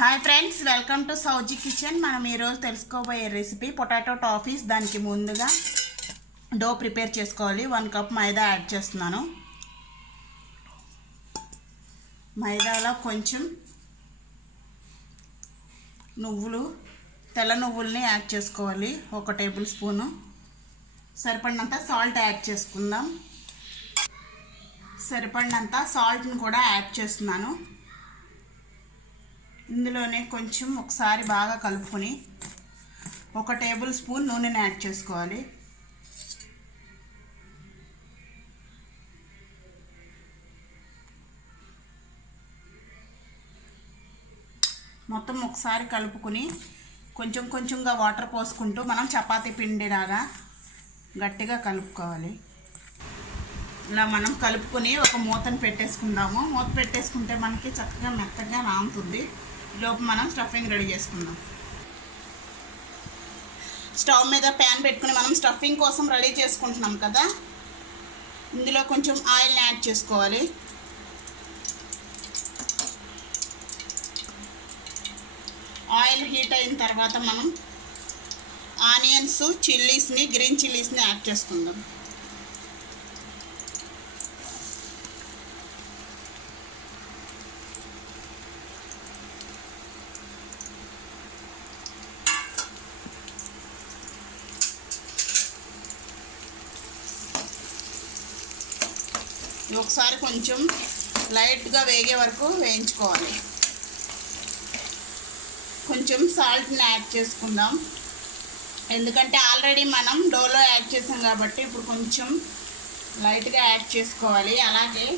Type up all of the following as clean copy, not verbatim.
Hi friends, welcome to Sowji kitchen. మనం ఈరోజు తెలుసుకోబోయే రెసిపీ పొటాటో టాఫీస్. దానికి ముందుగా డో ప్రిపేర్ చేసుకోవాలి. 1 కప్ మైదా యాడ్ చేస్తున్నాను. మైదాలో కొంచెం నువ్వులు, తెల్ల నువ్వుల్ని యాడ్ చేసుకోవాలి. 1 టేబుల్ స్పూను. సరిపడినంత సాల్ట్ యాడ్ చేసుకుందాం. సరిపడినంత సాల్ట్ని కూడా యాడ్ చేస్తున్నాను. ఇందులోనే కొంచెం ఒకసారి బాగా కలుపుకొని 1 టేబుల్ స్పూన్ నూనెని యాడ్ చేసుకోవాలి. మొత్తం ఒకసారి కలుపుకొని కొంచెం కొంచెంగా వాటర్ పోసుకుంటూ మనం చపాతీ పిండిలాగా గట్టిగా కలుపుకోవాలి. ఇలా మనం కలుపుకొని ఒక మూతను పెట్టేసుకుందాము. మూత పెట్టేసుకుంటే మనకి చక్కగా మెత్తగా నానుతుంది. లోపు మనం స్టఫింగ్ రెడీ చేసుకుందాం. స్టవ్ మీద ప్యాన్ పెట్టుకుని మనం స్టఫింగ్ కోసం రెడీ చేసుకుంటున్నాం కదా. ఇందులో కొంచెం ఆయిల్ని యాడ్ చేసుకోవాలి. ఆయిల్ హీట్ అయిన తర్వాత మనం ఆనియన్స్, చిల్లీస్ని, గ్రీన్ చిల్లీస్ని యాడ్ చేసుకుందాం. ఒకసారి కొంచెం లైట్గా వేగే వరకు వేయించుకోవాలి. కొంచెం సాల్ట్ని యాడ్ చేసుకుందాం. ఎందుకంటే ఆల్రెడీ మనం డోలో యాడ్ చేసాం కాబట్టి ఇప్పుడు కొంచెం లైట్గా యాడ్ చేసుకోవాలి. అలాగే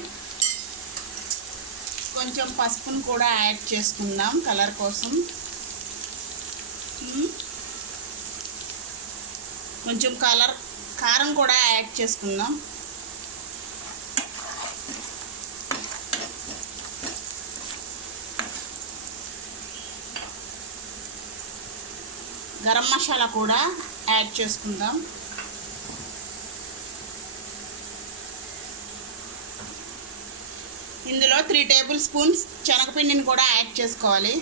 కొంచెం పసుపును కూడా యాడ్ చేసుకుందాం కలర్ కోసం. కొంచెం కారం కూడా యాడ్ చేసుకుందాం. గరం మసాలా కూడా యాడ్ చేసుకుందాం. ఇందులో 3 టేబుల్ స్పూన్స్ శనగపిండిని కూడా యాడ్ చేసుకోవాలి.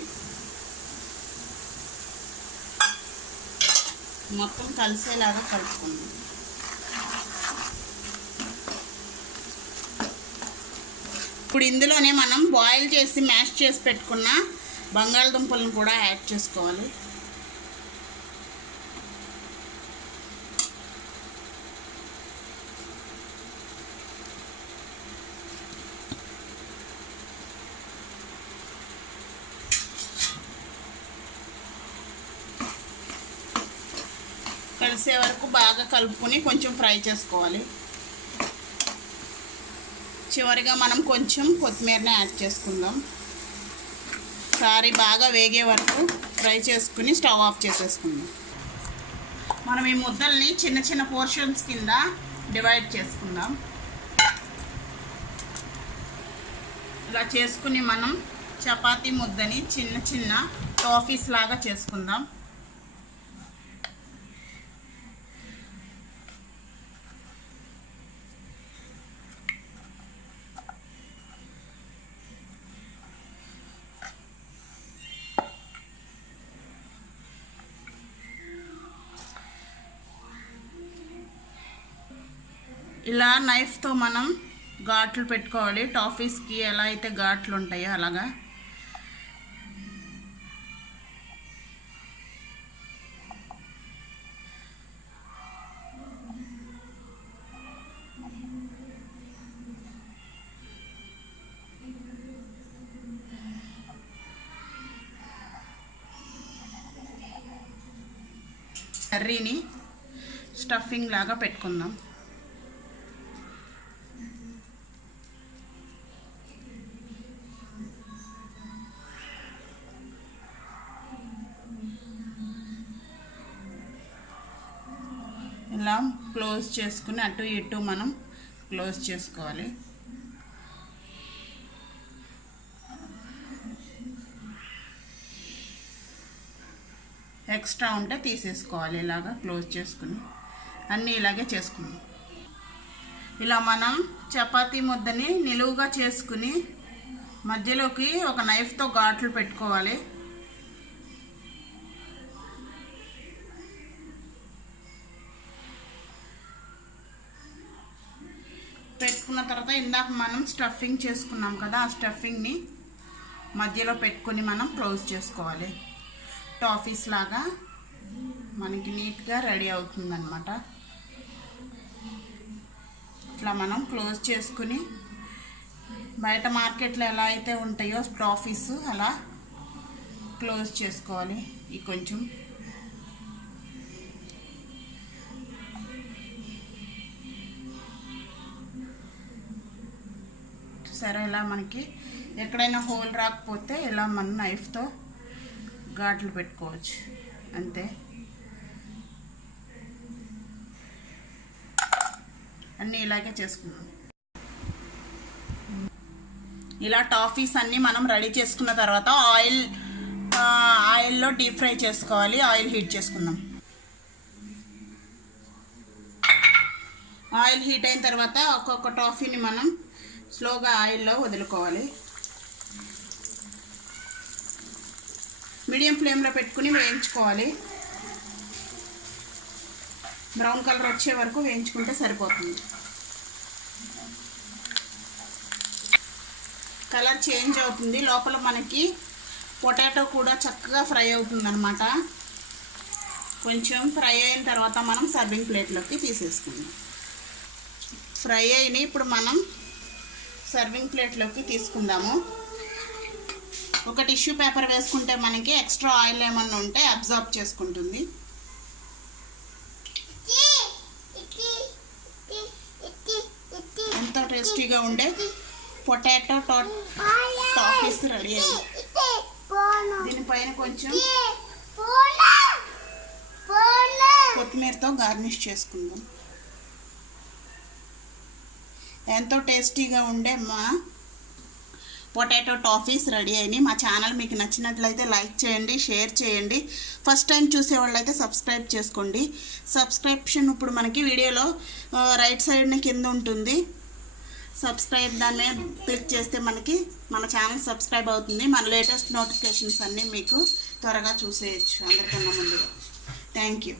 మొత్తం కలిసేలాగా కలుపుకుందాం. ఇప్పుడు ఇందులోనే మనం బాయిల్ చేసి మ్యాష్ చేసి పెట్టుకున్న బంగాళదుంపలను కూడా యాడ్ చేసుకోవాలి. కలిసే వరకు బాగా కలుపుకొని కొంచెం ఫ్రై చేసుకోవాలి. చివరిగా మనం కొంచెం కొత్తిమీరని యాడ్ చేసుకుందాం. బాగా వేగే వరకు ఫ్రై చేసుకుని స్టవ్ ఆఫ్ చేసేసుకుందాం. మనం ఈ ముద్దల్ని చిన్న చిన్న పోర్షన్స్ కింద డివైడ్ చేసుకుందాం. ఇలా చేసుకుని మనం చపాతీ ముద్దని చిన్న చిన్న టాఫీస్ లాగా చేసుకుందాం. ఇలా నైఫ్తో మనం ఘాట్లు పెట్టుకోవాలి. టాఫీస్కి ఎలా అయితే ఘాట్లు ఉంటాయో అలాగా. కర్రీని స్టఫింగ్ లాగా పెట్టుకుందాం. ఇలా క్లోజ్ చేసుకుని అటు ఇటు మనం క్లోజ్ చేసుకోవాలి. ఎక్స్ట్రా ఉంటే తీసేసుకోవాలి. ఇలాగా క్లోజ్ చేసుకుని అన్నీ ఇలాగే చేసుకుందాం. ఇలా మనం చపాతీ ముద్దని నిలువుగా చేసుకుని మధ్యలోకి ఒక నైఫ్తో ఘాట్లు పెట్టుకోవాలి. చేసుకున్న తర్వాత ఇందాక మనం స్టఫింగ్ చేసుకున్నాం కదా, ఆ స్టఫింగ్ని మధ్యలో పెట్టుకొని మనం క్లోజ్ చేసుకోవాలి. టాఫీస్ లాగా మనకి నీట్గా రెడీ అవుతుందన్నమాట. ఇట్లా మనం క్లోజ్ చేసుకుని బయట మార్కెట్లో ఎలా అయితే ఉంటాయో టాఫీస్ అలా క్లోజ్ చేసుకోవాలి. ఈ కొంచెం సరే, ఇలా మనకి ఎక్కడైనా హోల్ రాకపోతే ఇలా మనం నైఫ్తో ఘాట్లు పెట్టుకోవచ్చు అంతే. అన్నీ ఇలాగే చేసుకున్నాం. ఇలా టాఫీస్ అన్నీ మనం రెడీ చేసుకున్న తర్వాత ఆయిల్లో డీప్ ఫ్రై చేసుకోవాలి. ఆయిల్ హీట్ చేసుకుందాం. ఆయిల్ హీట్ అయిన తర్వాత ఒక్కొక్క టాఫీని మనం స్లోగా ఆయిల్లో వదులుకోవాలి. మీడియం ఫ్లేమ్లో పెట్టుకుని వేయించుకోవాలి. బ్రౌన్ కలర్ వచ్చే వరకు వేయించుకుంటే సరిపోతుంది. కలర్ చేంజ్ అవుతుంది. లోపల మనకి పొటాటో కూడా చక్కగా ఫ్రై అవుతుందన్నమాట. కొంచెం ఫ్రై అయిన తర్వాత మనం సర్వింగ్ ప్లేట్లోకి తీసేసుకుందాం. ఫ్రై అయినాయి. ఇప్పుడు మనం సర్వింగ్ ప్లేట్లోకి తీసుకుందాము. ఒక టిష్యూ పేపర్ వేసుకుంటే మనకి ఎక్స్ట్రా ఆయిల్ ఏమన్నా ఉంటే అబ్జార్బ్ చేసుకుంటుంది. ఎంతో టేస్టీగా ఉండే పొటాటో టాఫీస్ రెడీ అయ్యాయి. దీనిపైన కొంచెం కొత్తిమీరతో గార్నిష్ చేసుకుందాం. ఎంతో టేస్టీగా ఉండే మా పొటాటో టాఫీస్ రెడీ అయినాయి. మా ఛానల్ మీకు నచ్చినట్లయితే లైక్ చేయండి, షేర్ చేయండి. ఫస్ట్ టైం చూసేవాళ్ళైతే సబ్స్క్రైబ్ చేసుకోండి. సబ్స్క్రిప్షన్ ఇప్పుడు మనకి వీడియోలో రైట్ సైడ్న కింద ఉంటుంది. సబ్స్క్రైబ్ దాన్ని క్లిక్ చేస్తే మనకి మన ఛానల్ సబ్స్క్రైబ్ అవుతుంది. మన లేటెస్ట్ నోటిఫికేషన్స్ అన్నీ మీకు త్వరగా చూసేయచ్చు అందరికన్నా ముందుగా. Thank you.